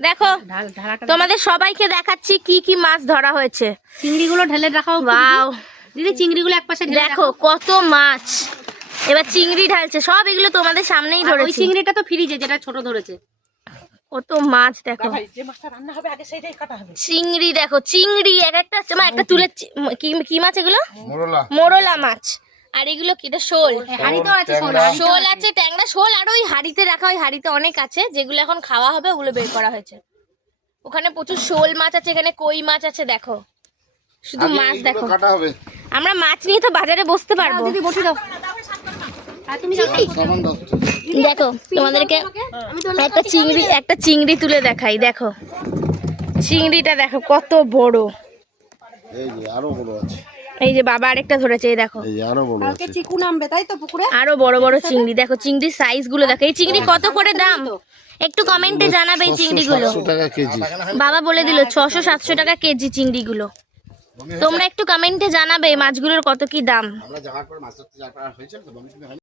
দেখো তোমাদের সবাইকে দেখাচ্ছি কি কি মাছ ধরা হয়েছে। চিংড়িগুলো ঢেলে রাখাও। ওয়াও দিদি চিংড়িগুলো একপাশে দেখো কত মাছ। এবার চিংড়ি ঢালছে, সব এগুলো তোমাদের সামনেই ওই ধরেছি। চিংড়িটা তো ফ্রিজে, যেটা ছোট ধরেছে। কত মাছ দেখো, চিংড়ি দেখো, চিংড়ি এক একটা একটা তুলে কি মাছ এগুলো? মোরলা মাছ। আর এগুলো কি? শোল। হাঁড়িতেও আছে শোল আছে, ট্যাংরা, শোল। আর ওই হাঁড়িতে রাখা, ওই হাঁড়িতে অনেক আছে যেগুলো এখন খাওয়া হবে, ওগুলো বের করা হয়েছে। ওখানে প্রচুর শোল মাছ আছে, এখানে কই মাছ আছে। দেখো শুধু মাছ দেখো। আমরা মাছ নিয়ে তো বাজারে বসতে পারবো। দিদি বসে দাও। আর তুমি দেখো তোমাদেরকে একটা চিংড়ি তুলে দেখাই। দেখো চিংড়িটা দেখো কত বড়। এই যে বাবা আরেকটা ধরেছে, এই দেখো চিকু নামবে তাই তো পুকুরে। আরো বড় বড় চিংড়ি দেখো, চিংড়ির সাইজ গুলো দেখো। এই চিংড়ি কত করে দাম একটু কমেন্টে জানাবে। এই চিংড়িগুলো বাবা বলে দিল 600-700 টাকা কেজি চিংড়িগুলো। তোমরা একটু কমেন্টে জানাবে এই মাছগুলোর কত কি দাম।